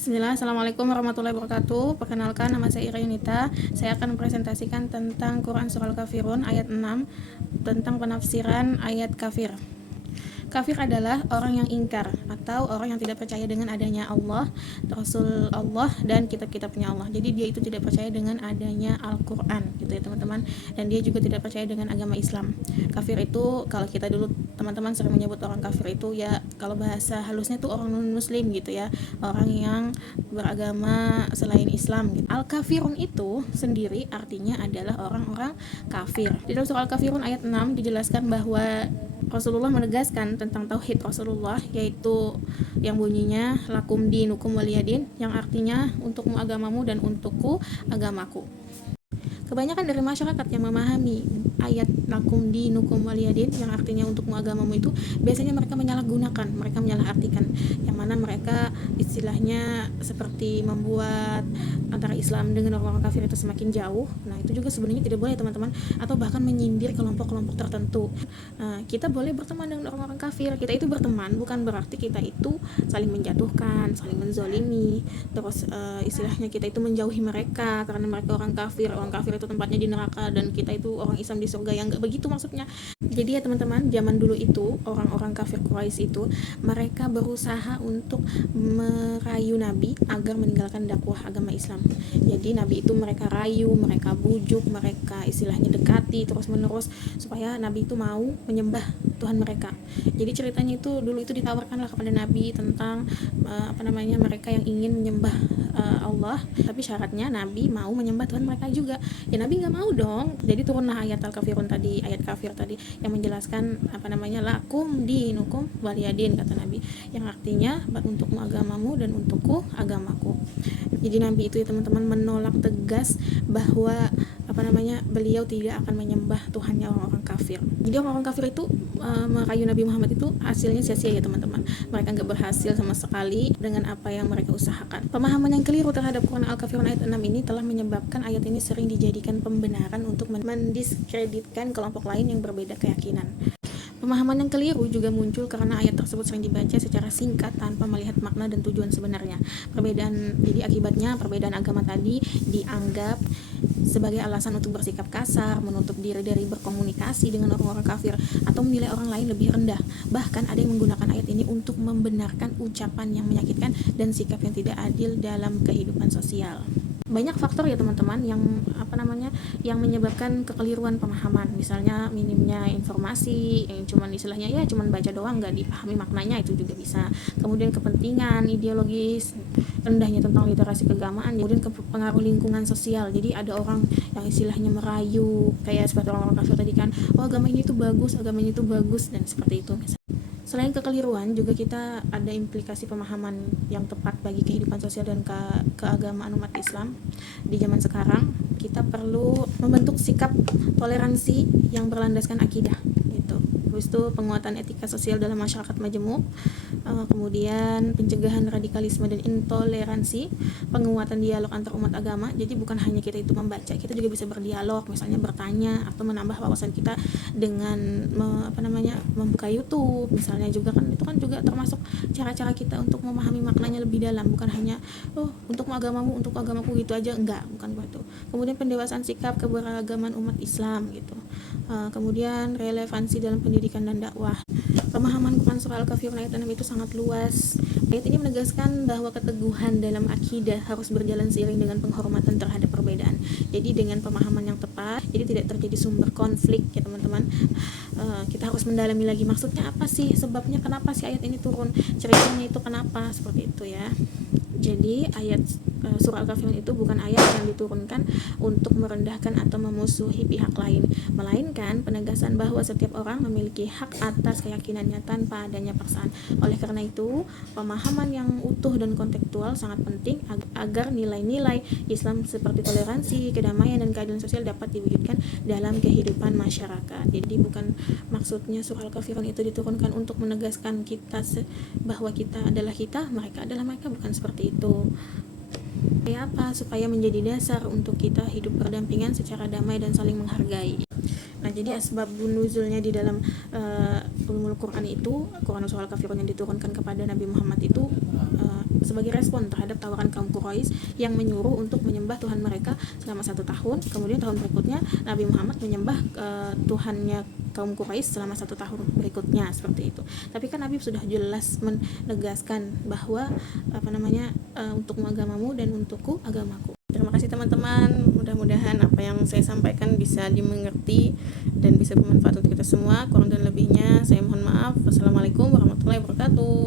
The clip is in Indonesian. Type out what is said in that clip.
Bismillah, Assalamualaikum warahmatullahi wabarakatuh. Perkenalkan, nama saya Ira Yunita. Saya akan mempresentasikan tentang Quran Surah Al-Kafirun ayat 6, tentang penafsiran ayat kafir. Kafir adalah orang yang ingkar atau orang yang tidak percaya dengan adanya Allah, Rasul Allah, dan kitab-kitabnya Allah. Jadi dia itu tidak percaya dengan adanya Al-Quran gitu ya teman-teman. Dan dia juga tidak percaya dengan agama Islam. Kafir itu kalau kita dulu teman-teman sering menyebut orang kafir itu ya, kalau bahasa halusnya tuh orang non-muslim gitu ya, orang yang beragama selain Islam gitu. Al-Kafirun itu sendiri artinya adalah orang-orang kafir. Di dalam surah Al-Kafirun ayat 6 dijelaskan bahwa Rasulullah menegaskan tentang tauhid Rasulullah, yaitu yang bunyinya lakum dinukum waliyadin, yang artinya untukmu agamamu dan untukku agamaku. Kebanyakan dari masyarakat yang memahami ayat lakum dinukum waliyadin yang artinya untukmu agamamu itu biasanya mereka menyalahgunakan, mereka menyalahartikan, yang mana mereka istilahnya seperti membuat antara Islam dengan orang-orang kafir itu semakin jauh. Nah, itu juga sebenarnya tidak boleh teman-teman, atau bahkan menyindir kelompok-kelompok tertentu. Nah, kita boleh berteman dengan orang-orang kafir. Kita itu berteman bukan berarti kita itu saling menjatuhkan, saling menzolimi, terus istilahnya kita itu menjauhi mereka karena mereka orang kafir itu tempatnya di neraka dan kita itu orang Islam di surga, yang enggak begitu maksudnya. Jadi ya teman-teman, zaman dulu itu orang-orang kafir Quraisy itu mereka berusaha untuk merayu Nabi agar meninggalkan dakwah agama Islam. Jadi Nabi itu mereka rayu, mereka bujuk, mereka istilahnya dekati terus menerus supaya Nabi itu mau menyembah Tuhan mereka. Jadi ceritanya itu dulu itu ditawarkanlah kepada Nabi tentang mereka yang ingin menyembah Allah, tapi syaratnya Nabi mau menyembah Tuhan mereka juga. Ya Nabi nggak mau dong. Jadi turunlah ayat Al-Kafirun tadi, ayat kafir tadi yang menjelaskan lakum dinukum waliyadin, kata Nabi, yang artinya untukmu agamamu dan untukku agamaku. Jadi Nabi itu ya teman-teman menolak tegas bahwa beliau tidak akan menyembah Tuhannya orang-orang kafir. Jadi orang-orang kafir itu merayu Nabi Muhammad itu hasilnya sia-sia ya teman-teman. Mereka nggak berhasil sama sekali dengan apa yang mereka usahakan. Pemahaman yang keliru terhadap Quran Al-Kafirun ayat 6 ini telah menyebabkan ayat ini sering dijadikan pembenaran untuk mendiskreditkan kelompok lain yang berbeda keyakinan. Pemahaman yang keliru juga muncul karena ayat tersebut sering dibaca secara singkat tanpa melihat makna dan tujuan sebenarnya. Jadi akibatnya perbedaan agama tadi dianggap sebagai alasan untuk bersikap kasar, menutup diri dari berkomunikasi dengan orang-orang kafir, atau menilai orang lain lebih rendah. Bahkan ada yang menggunakan ayat ini untuk membenarkan ucapan yang menyakitkan dan sikap yang tidak adil dalam kehidupan sosial. Banyak faktor ya teman-teman yang menyebabkan kekeliruan pemahaman. Misalnya minimnya informasi, yang cuman baca doang nggak dipahami maknanya, itu juga bisa. Kemudian kepentingan ideologis, rendahnya tentang literasi keagamaan, kemudian pengaruh lingkungan sosial. Jadi ada orang yang istilahnya merayu, kayak seperti orang-orang kafir tadi kan, agama ini tuh bagus, dan seperti itu. Selain kekeliruan, juga kita ada implikasi pemahaman yang tepat bagi kehidupan sosial dan keagamaan umat Islam. Di zaman sekarang, kita perlu membentuk sikap toleransi yang berlandaskan akidah. Habis itu penguatan etika sosial dalam masyarakat majemuk, kemudian pencegahan radikalisme dan intoleransi, penguatan dialog antar umat agama. Jadi bukan hanya kita itu membaca, kita juga bisa berdialog, misalnya bertanya atau menambah wawasan kita dengan membuka YouTube misalnya, juga kan itu kan juga termasuk cara-cara kita untuk memahami maknanya lebih dalam, bukan hanya untuk agamamu, untuk agamaku gitu aja, enggak, bukan begitu. Kemudian pendewasaan sikap keberagaman umat Islam gitu. Kemudian relevansi dalam pendidikan dan dakwah. Pemahaman Quran Surah Al-Kafirun ayat 6 itu sangat luas. Ayat ini menegaskan bahwa keteguhan dalam akidah harus berjalan seiring dengan penghormatan terhadap perbedaan. Jadi dengan pemahaman yang tepat, jadi tidak terjadi sumber konflik ya teman-teman. Kita harus mendalami lagi maksudnya apa sih, sebabnya kenapa sih ayat ini turun, ceritanya itu kenapa, seperti itu ya. Jadi ayat surah Al-Kafirun itu bukan ayat yang diturunkan untuk merendahkan atau memusuhi pihak lain, melainkan penegasan bahwa setiap orang memiliki hak atas keyakinannya tanpa adanya paksaan. Oleh karena itu, pemahaman yang utuh dan kontekstual sangat penting agar nilai-nilai Islam seperti toleransi, kedamaian, dan keadilan sosial dapat diwujudkan dalam kehidupan masyarakat. Jadi bukan maksudnya surah Al-Kafirun itu diturunkan untuk menegaskan kita bahwa kita adalah kita, mereka adalah mereka, bukan seperti itu. Supaya menjadi dasar untuk kita hidup berdampingan secara damai dan saling menghargai. Nah, jadi asbab nuzulnya di dalam ulumul Quran itu, Quran Surah Al-Kafirun yang diturunkan kepada Nabi Muhammad itu sebagai respon terhadap tawaran kaum Quraisy yang menyuruh untuk menyembah Tuhan mereka selama 1 tahun. Kemudian tahun berikutnya Nabi Muhammad menyembah Tuhannya kaum Quraisy selama 1 tahun berikutnya, seperti itu. Tapi kan Nabi sudah jelas menegaskan bahwa untukmu agamamu dan untukku agamaku. Terima kasih teman-teman, mudah-mudahan apa yang saya sampaikan bisa dimengerti dan bisa bermanfaat untuk kita semua. Kurang dan lebihnya saya mohon maaf. Wassalamualaikum warahmatullahi wabarakatuh.